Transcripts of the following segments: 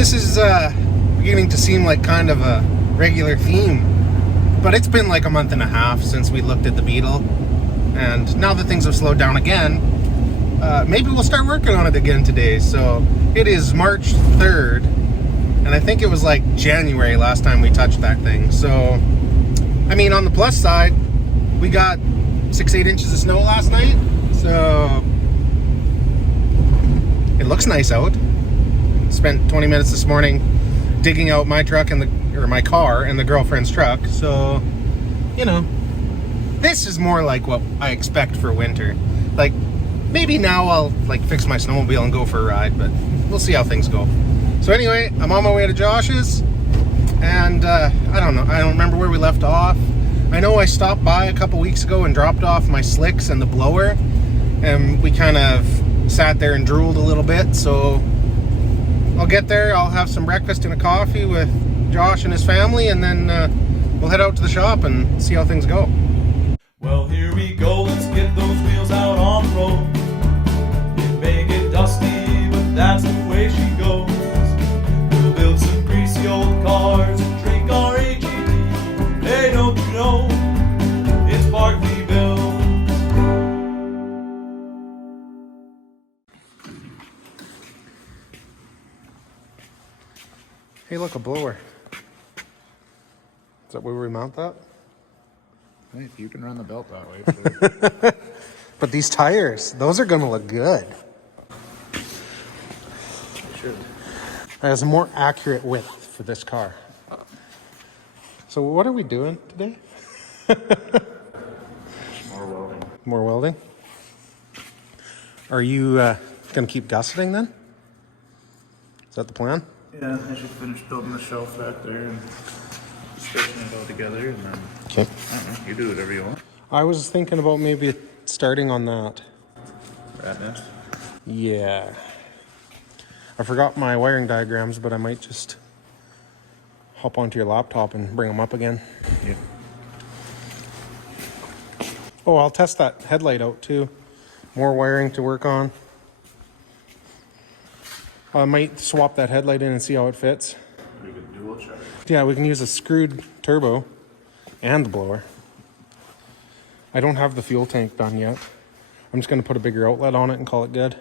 This is beginning to seem like kind of a regular theme, but it's been like a month and a half since we looked at the Beetle, and now that things have slowed down again, maybe we'll start working on it again today. So it is March 3rd, and I think it was like January last time we touched that thing. So, I mean, on the plus side, we got 6-8 inches of snow last night, so it looks nice out. Spent 20 minutes this morning digging out my truck and my car and the girlfriend's truck. So, you know, this is more like what I expect for winter. Like, maybe now I'll like fix my snowmobile and go for a ride, but we'll see how things go. So anyway, I'm on my way to Josh's, and I don't know, I don't remember where we left off. I know I stopped by a couple weeks ago and dropped off my slicks and the blower, and we kind of sat there and drooled a little bit. So I'll get there, I'll have some breakfast and a coffee with Josh and his family, and then we'll head out to the shop and see how things go. Well, here we go, let's get those wheels out on the road. It may get dusty, but that's the way she goes. We'll build some greasy old cars and drink our AGD. Hey, don't you know, it's partly built. Hey, look, a blower. Is that where we mount that? Hey, if you can run the belt that way, sure. But these tires, those are gonna look good. Should. It has a more accurate width for this car. So what are we doing today? More welding. More welding? Are you gonna keep gusseting then? Is that the plan? Yeah, I should finish building the shelf back there and stitching it all together, and then Okay. I don't know, you do whatever you want. I was thinking about maybe starting on that. Rat nest. Yeah. I forgot my wiring diagrams, but I might just hop onto your laptop and bring them up again. Yeah. Oh, I'll test that headlight out too. More wiring to work on. I might swap that headlight in and see how it fits. We could dual charge. Yeah, we can use a screwed turbo and the blower. I don't have the fuel tank done yet. I'm just going to put a bigger outlet on it and call it good.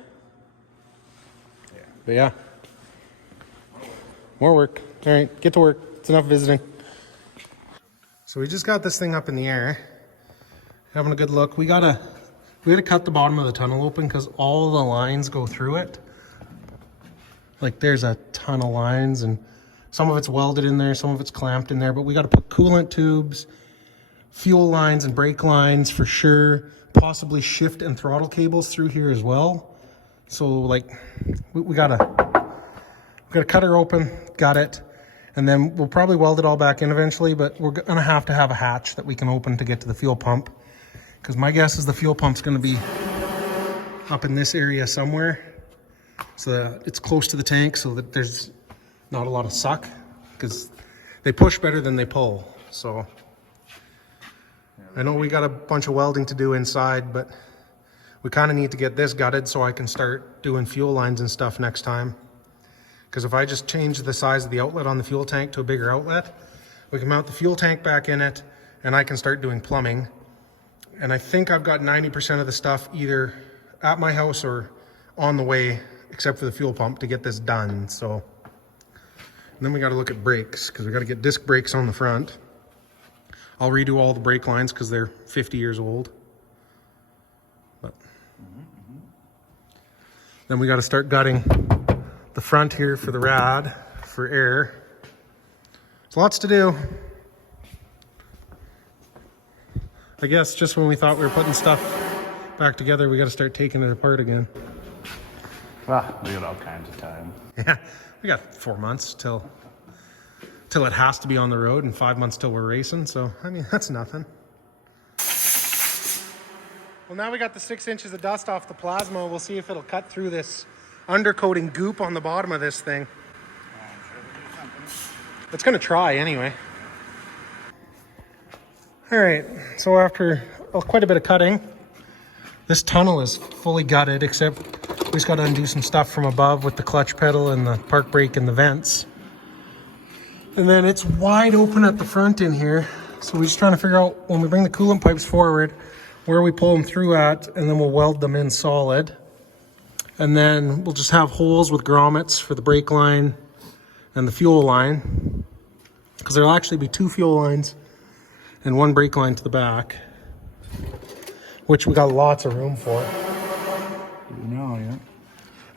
Yeah. But yeah. More work. All right, get to work. It's enough visiting. So we just got this thing up in the air. Having a good look. We gotta cut the bottom of the tunnel open because all the lines go through it. Like there's a ton of lines, and some of it's welded in there, some of it's clamped in there, but we got to put coolant tubes, fuel lines and brake lines for sure, possibly shift and throttle cables through here as well. So like we gotta cut her open, got it, and then we'll probably weld it all back in eventually, but we're gonna have to have a hatch that we can open to get to the fuel pump, because my guess is the fuel pump's gonna be up in this area somewhere, so that it's close to the tank so that there's not a lot of suck, because they push better than they pull. So I know we got a bunch of welding to do inside, but we kind of need to get this gutted so I can start doing fuel lines and stuff next time. Because if I just change the size of the outlet on the fuel tank to a bigger outlet, we can mount the fuel tank back in it, and I can start doing plumbing. And I think I've got 90% of the stuff either at my house or on the way, except for the fuel pump, to get this done. So, and then we got to look at brakes, because we got to get disc brakes on the front. I'll redo all the brake lines because they're 50 years old. But then we got to start gutting the front here for the rad for air. There's lots to do. I guess just when we thought we were putting stuff back together, we got to start taking it apart again. Well, we got all kinds of time. Yeah, we got 4 months till it has to be on the road, and 5 months till we're racing. So, I mean, that's nothing. Well, now we got the 6 inches of dust off the plasma. We'll see if it'll cut through this undercoating goop on the bottom of this thing. It's gonna try anyway. All right, so after quite a bit of cutting, this tunnel is fully gutted except We just got to undo some stuff from above with the clutch pedal and the park brake and the vents. And then it's wide open at the front in here. So we're just trying to figure out when we bring the coolant pipes forward, where we pull them through at, and then we'll weld them in solid. And then we'll just have holes with grommets for the brake line and the fuel line. Because there'll actually be 2 fuel lines and 1 brake line to the back, which we got lots of room for. No, yeah.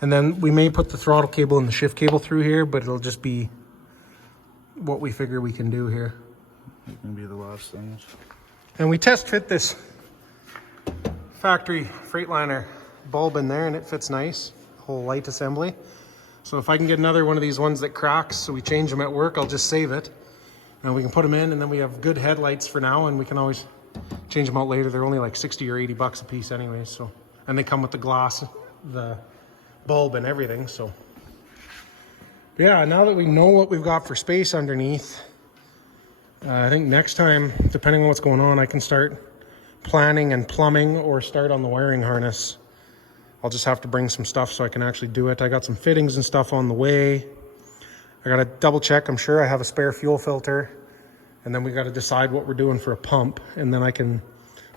And then we may put the throttle cable and the shift cable through here, but it'll just be what we figure we can do here. It can be the last things. And we test fit this factory Freightliner bulb in there, and it fits nice, whole light assembly. So if I can get another one of these ones that cracks, so we change them at work, I'll just save it. And we can put them in, and then we have good headlights for now, and we can always change them out later. They're only like 60 or 80 bucks a piece anyways, so. And they come with the glass, the bulb and everything, so. Yeah, now that we know what we've got for space underneath, I think next time, depending on what's going on, I can start planning and plumbing or start on the wiring harness. I'll just have to bring some stuff so I can actually do it. I got some fittings and stuff on the way. I got to double check. I'm sure I have a spare fuel filter. And then we got to decide what we're doing for a pump. And then I can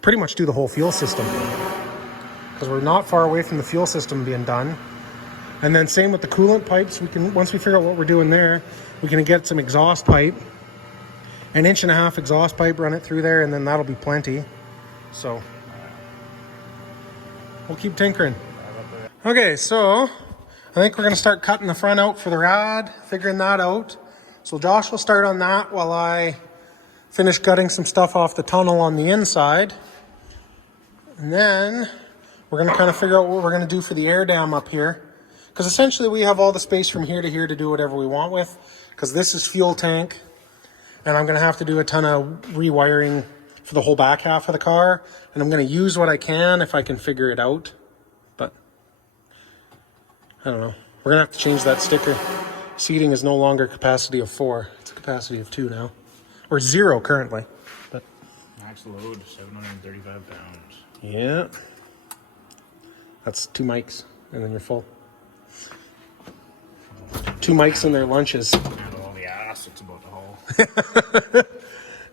pretty much do the whole fuel system. Because we're not far away from the fuel system being done. And then same with the coolant pipes. We can, once we figure out what we're doing there, we can get some exhaust pipe. An 1.5 inch exhaust pipe, run it through there, and then that'll be plenty. So we'll keep tinkering. Okay, so I think we're gonna start cutting the front out for the rad, figuring that out. So Josh will start on that while I finish gutting some stuff off the tunnel on the inside. And then we're gonna kind of figure out what we're gonna do for the air dam up here. Because essentially we have all the space from here to here to do whatever we want with. Because this is fuel tank. And I'm gonna have to do a ton of rewiring for the whole back half of the car. And I'm gonna use what I can if I can figure it out. But I don't know. We're gonna have to change that sticker. Seating is no longer capacity of 4. It's a capacity of 2 now. Or 0 currently. But Max load, 735 pounds. yeah. That's 2 mics, and then you're full. 2 mics and their lunches. And all the ass it's about to haul.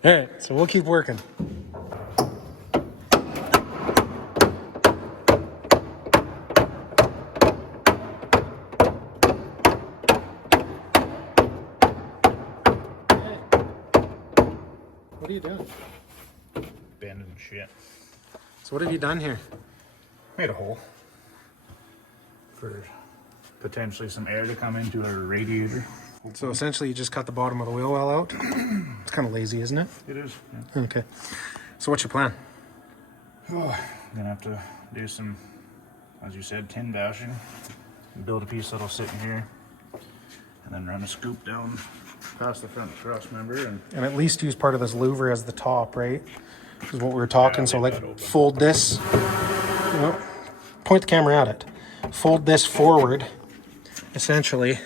All right, so we'll keep working. What are you doing? Bending shit. So what have you done here? Made a hole for potentially some air to come into our radiator. So essentially you just cut the bottom of the wheel well out. It's kind of lazy, isn't it? It is. Yeah. Okay. So what's your plan? Oh, I'm gonna have to do some, as you said, tin bashing. Build a piece that'll sit in here, and then run a scoop down past the front truss, remember? And at least use part of this louver as the top, right? Is what we were talking. Yeah, So leave that like open. fold this, point the camera at it. Fold this forward, essentially,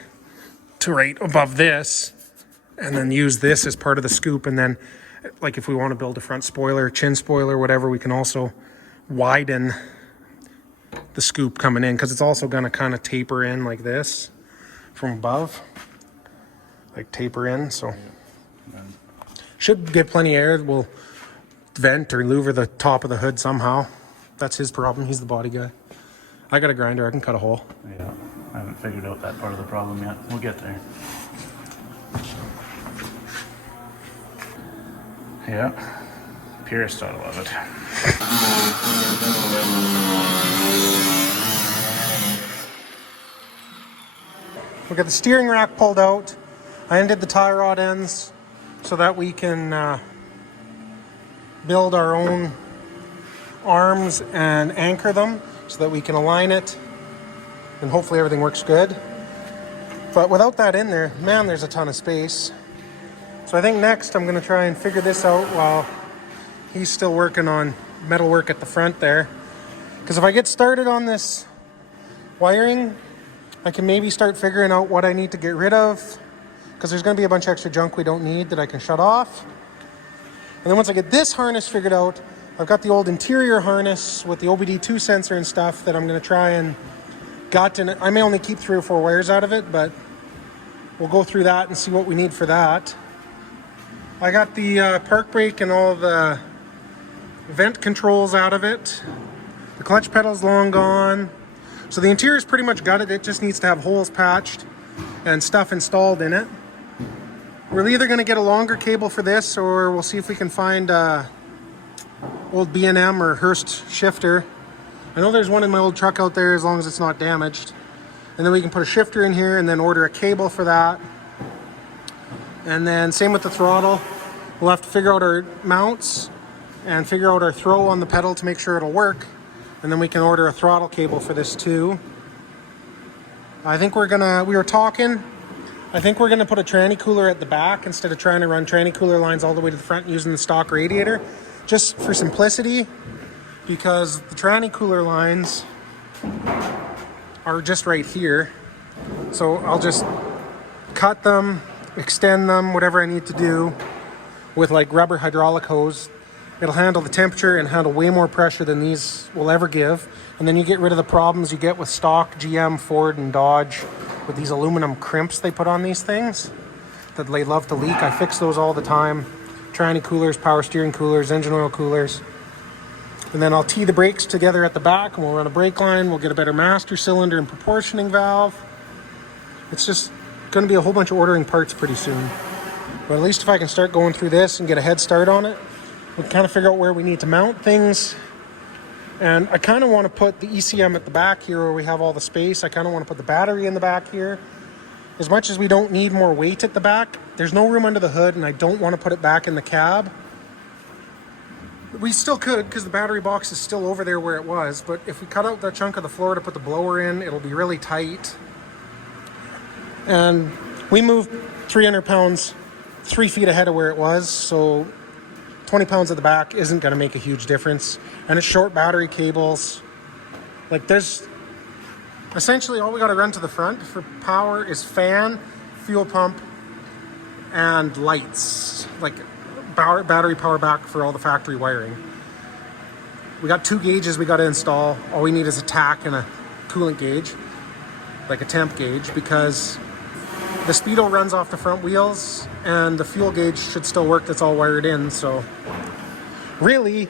to right above this, and then use this as part of the scoop. And then, like if we want to build a front spoiler, chin spoiler, whatever, we can also widen the scoop coming in, because it's also going to kind of taper in like this from above, like taper in. So should get plenty of air. We'll vent or louver the top of the hood somehow. That's his problem. He's the body guy. I got a grinder. I can cut a hole. Yeah, I haven't figured out that part of the problem yet. We'll get there. Yeah, purist style of it. We got the steering rack pulled out. I undid the tie rod ends so that we can build our own arms and anchor them so that we can align it, and hopefully everything works good. But without that in there, man, there's a ton of space. So I think next I'm going to try and figure this out while he's still working on metal work at the front there. Because if I get started on this wiring, I can maybe start figuring out what I need to get rid of, because there's going to be a bunch of extra junk we don't need that I can shut off. And then once I get this harness figured out, I've got the old interior harness with the OBD2 sensor and stuff that I'm going to try and gut, and I may only keep 3 or 4 wires out of it, but we'll go through that and see what we need for that. I got the park brake and all the vent controls out of it. The clutch pedal's long gone. So the interior is pretty much gutted. It just needs to have holes patched and stuff installed in it. We're either going to get a longer cable for this, or we'll see if we can find old B&M or Hurst shifter. I know there's one in my old truck out there, as long as it's not damaged. And then we can put a shifter in here and then order a cable for that. And then same with the throttle. We'll have to figure out our mounts and figure out our throw on the pedal to make sure it'll work. And then we can order a throttle cable for this too. I think we were talking, I think we're gonna put a tranny cooler at the back instead of trying to run tranny cooler lines all the way to the front using the stock radiator, just for simplicity, because the tranny cooler lines are just right here. So I'll just cut them, extend them, whatever I need to do with like rubber hydraulic hose. It'll handle the temperature and handle way more pressure than these will ever give. And then you get rid of the problems you get with stock GM, Ford, and Dodge with these aluminum crimps they put on these things that they love to leak. I fix those all the time. Tranny coolers, power steering coolers, engine oil coolers. And then I'll tee the brakes together at the back and we'll run a brake line. We'll get a better master cylinder and proportioning valve. It's just going to be a whole bunch of ordering parts pretty soon. But at least if I can start going through this and get a head start on it, we can kind of figure out where we need to mount things. And I kind of want to put the ECM at the back here where we have all the space. I kind of want to put the battery in the back here. As much as we don't need more weight at the back, there's no room under the hood, and I don't want to put it back in the cab. We still could, because the battery box is still over there where it was, but if we cut out that chunk of the floor to put the blower in, it'll be really tight. And we moved 300 pounds 3 feet ahead of where it was, so 20 pounds at the back isn't going to make a huge difference. And it's short battery cables. Like, there's essentially all we got to run to the front for power is fan, fuel pump, and lights. Like battery power back for all the factory wiring. We got 2 gauges we got to install. All we need is a tack and a coolant gauge, like a temp gauge, because the speedo runs off the front wheels and the fuel gauge should still work. That's all wired in. So really,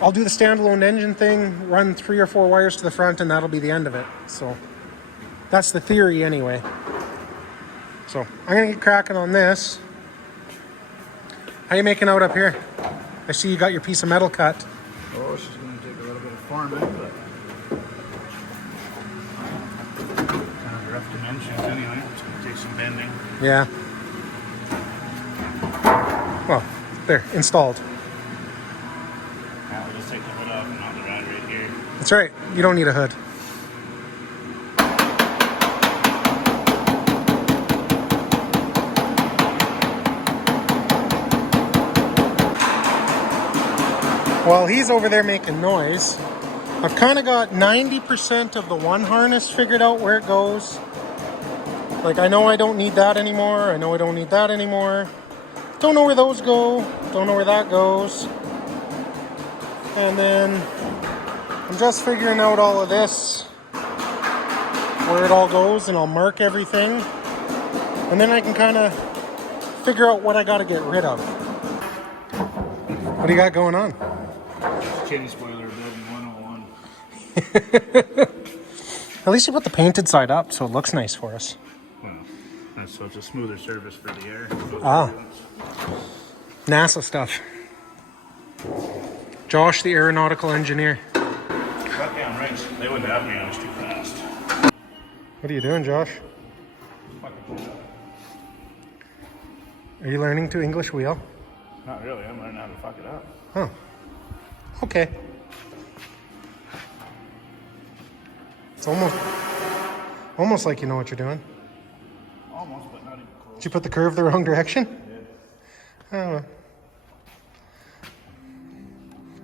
I'll do the standalone engine thing, run 3 or 4 wires to the front, and that'll be the end of it. So that's the theory anyway. So I'm gonna get cracking on this. How you making out up here? I see you got your piece of metal cut. Oh, it's just going to take a little bit of farming, but kind of rough dimensions anyway. It's going to take some bending. Yeah. Well, there, installed. Now we'll just take the hood off and mount the rod right here. That's right. You don't need a hood. While he's over there making noise, I've kind of got 90% of the one harness figured out where it goes. Like, I know I don't need that anymore. I know I don't need that anymore. Don't know where those go. Don't know where that goes. And then I'm just figuring out all of this, where it all goes, and I'll mark everything. And then I can kind of figure out what I got to get rid of. What do you got going on? Chain spoiler building 101. At least you put the painted side up so it looks nice for us. Well, that's so it's a smoother surface for the air. Ah. NASA stuff. Josh, the aeronautical engineer. Cut down rigs. They wouldn't have me, I was too fast. What are you doing, Josh? Are you learning to English wheel? Not really, I'm learning how to fuck it up. Huh. Okay. It's almost like you know what you're doing. Almost, but not even close. Did you put the curve the wrong direction? Yeah. Oh, well.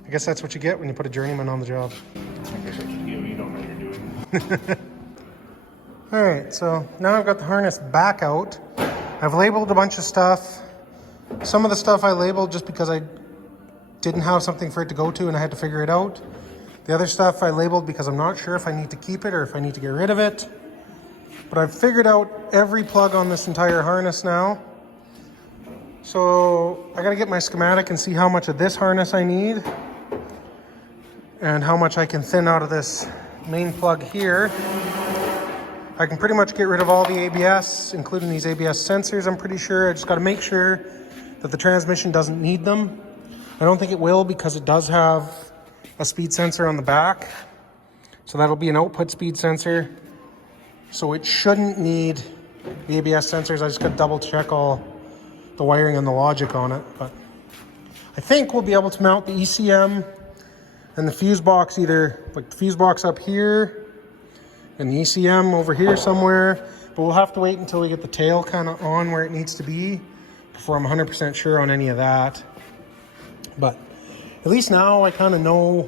I guess that's what you get when you put a journeyman on the job. I guess that's what you don't know what you're doing. Alright, so now I've got the harness back out. I've labeled a bunch of stuff. Some of the stuff I labeled just because I didn't have something for it to go to and I had to figure it out. The other stuff I labeled because I'm not sure if I need to keep it or if I need to get rid of it. But I've figured out every plug on this entire harness now. So I gotta get my schematic and see how much of this harness I need and how much I can thin out of this main plug here. I can pretty much get rid of all the ABS, including these ABS sensors, I'm pretty sure. I just gotta make sure that the transmission doesn't need them. I don't think it will because it does have a speed sensor on the back. So that'll be an output speed sensor. So it shouldn't need the ABS sensors. I just gotta double check all the wiring and the logic on it. But I think we'll be able to mount the ECM and the fuse box, either like the fuse box up here and the ECM over here somewhere. But we'll have to wait until we get the tail kind of on where it needs to be before I'm 100% sure on any of that. But at least now I kind of know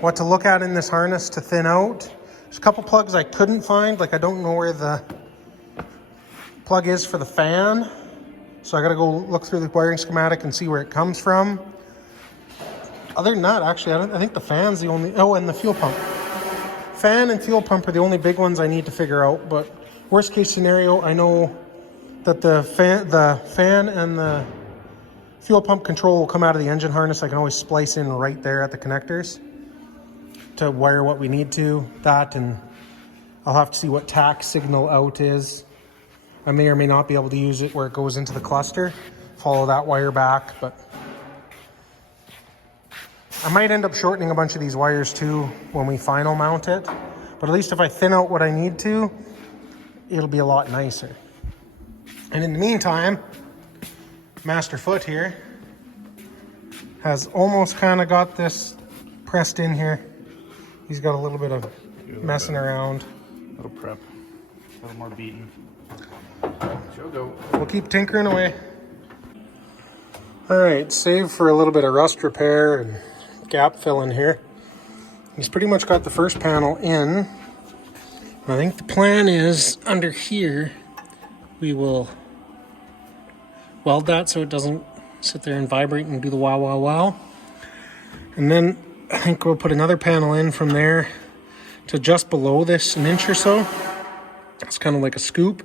what to look at in this harness to thin out. There's a couple plugs I couldn't find, like I don't know where the plug is for the fan. So I gotta go look through the wiring schematic and see where it comes from. Other than that, actually, I think the fan's the only, oh, and the fuel pump. Fan and fuel pump are the only big ones I need to figure out, but worst case scenario, I know that the fan and the fuel pump control will come out of the engine harness. I can always splice in right there at the connectors to wire what we need to. That, and I'll have to see what tack signal out is. I may or may not be able to use it where it goes into the cluster. Follow that wire back, but I might end up shortening a bunch of these wires too when we final mount it. But at least if I thin out what I need to, it'll be a lot nicer. And in the meantime, Master Foot here has almost kind of got this pressed in here. He's got a little bit of messing around. A little prep, a little more beaten. She'll go. We'll keep tinkering away. All right, save for a little bit of rust repair and gap fill in here. He's pretty much got the first panel in. I think the plan is under here, we will weld that so it doesn't sit there and vibrate and do the wow, wow, wow. And then I think we'll put another panel in from there to just below this, an inch or so. It's kind of like a scoop.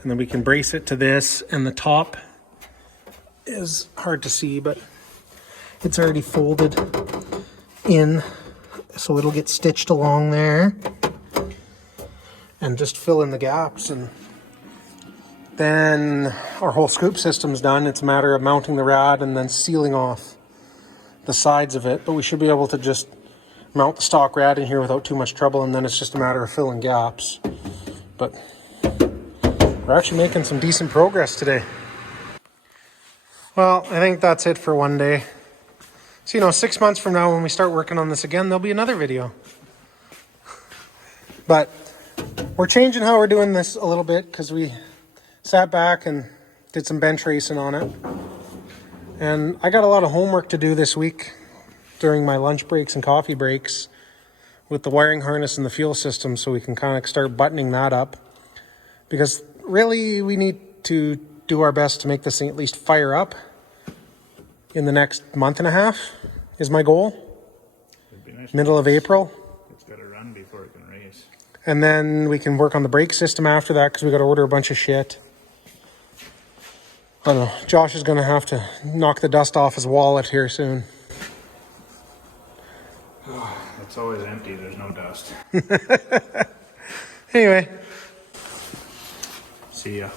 And then we can brace it to this, and the top is hard to see, but it's already folded in, so it'll get stitched along there and just fill in the gaps. And then our whole scoop system's done. It's a matter of mounting the rad and then sealing off the sides of it, but we should be able to just mount the stock rad in here without too much trouble, and then it's just a matter of filling gaps. But we're actually making some decent progress today. Well, I think that's it for one day. So, 6 months from now when we start working on this again, there'll be another video. But we're changing how we're doing this a little bit because we sat back and did some bench racing on it. And I got a lot of homework to do this week during my lunch breaks and coffee breaks with the wiring harness and the fuel system, so we can kind of start buttoning that up. Because really, we need to do our best to make this thing at least fire up in the next month and a half is my goal. It'd be nice. Middle of April. It's got to run before it can race. And then we can work on the brake system after that because we got to order a bunch of shit. I don't know. Josh is going to have to knock the dust off his wallet here soon. It's always empty. There's no dust. Anyway. See ya.